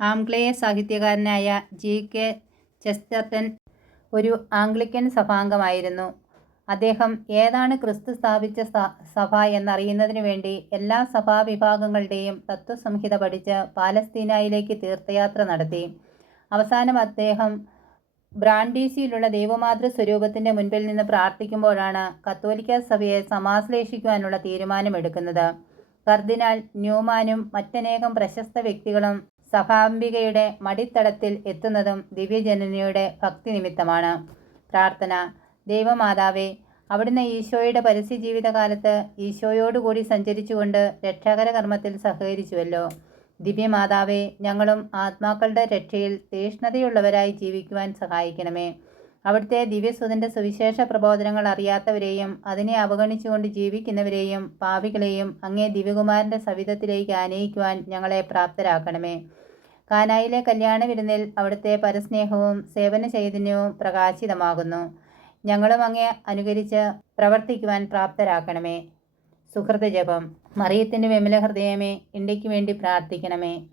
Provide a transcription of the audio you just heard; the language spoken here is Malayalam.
ആംഗ്ലേയ സാഹിത്യകാരനായ ജി.കെ. ചെസ്റ്റർട്ടൺ ഒരു ആംഗ്ലിക്കൻ സഭാംഗമായിരുന്നു. അദ്ദേഹം ഏതാണ് ക്രിസ്തു സ്ഥാപിച്ച സഭ എന്നറിയുന്നതിനു വേണ്ടി എല്ലാ സഭാവിഭാഗങ്ങളുടെയും തത്ത്വസംഹിത പഠിച്ച് പാലസ്തീനയിലേക്ക് തീർത്ഥയാത്ര നടത്തി. അവസാനം അദ്ദേഹം ബ്രാൻഡീസിയിലുള്ള ദൈവമാതൃ സ്വരൂപത്തിന്റെ മുൻപിൽ നിന്ന് പ്രാർത്ഥിക്കുമ്പോഴാണ് കത്തോലിക്ക സഭയെ സമാശ്ലേഷിക്കുവാനുള്ള തീരുമാനമെടുക്കുന്നത്. കർദിനാൾ ന്യൂമാനും മറ്റനേകം പ്രശസ്ത വ്യക്തികളും സഭാംബികയുടെ മടിത്തടത്തിൽ എത്തുന്നതും ദിവ്യജനനിയുടെ ഭക്തി നിമിത്തമാണ്. പ്രാർത്ഥന. ദൈവമാതാവേ, അവിടുന്ന് ഈശോയുടെ പരസ്യജീവിതകാലത്ത് ഈശോയോടുകൂടി സഞ്ചരിച്ചുകൊണ്ട് രക്ഷാകര കർമ്മത്തിൽ സഹകരിച്ചുവല്ലോ. ദിവ്യമാതാവേ, ഞങ്ങളും ആത്മാക്കളുടെ രക്ഷയിൽ തീഷ്ണതയുള്ളവരായി ജീവിക്കുവാൻ സഹായിക്കണമേ. അവിടുത്തെ ദിവ്യസുതന്റെ സുവിശേഷ പ്രബോധനങ്ങൾ അറിയാത്തവരെയും അതിനെ അവഗണിച്ചുകൊണ്ട് ജീവിക്കുന്നവരെയും പാപികളെയും അങ്ങേ ദിവ്യകുമാരന്റെ സവിധത്തിലേക്ക് ആനയിക്കുവാൻ ഞങ്ങളെ പ്രാപ്തരാക്കണമേ. കാനായിലെ കല്യാണ വിരുന്നിൽ അവിടുത്തെ പരസ്നേഹവും സേവന ചൈതന്യവും പ്രകാശിതമാകുന്നു. ഞങ്ങളും അങ്ങേ അനുകരിച്ച് പ്രവർത്തിക്കുവാൻ പ്രാപ്തരാക്കണമേ. സുഹൃതജപം. മറിയത്തിന്റെ വിമല ഹൃദയമേ, ഇന്ത്യക്ക് വേണ്ടി പ്രാർത്ഥിക്കണമേ.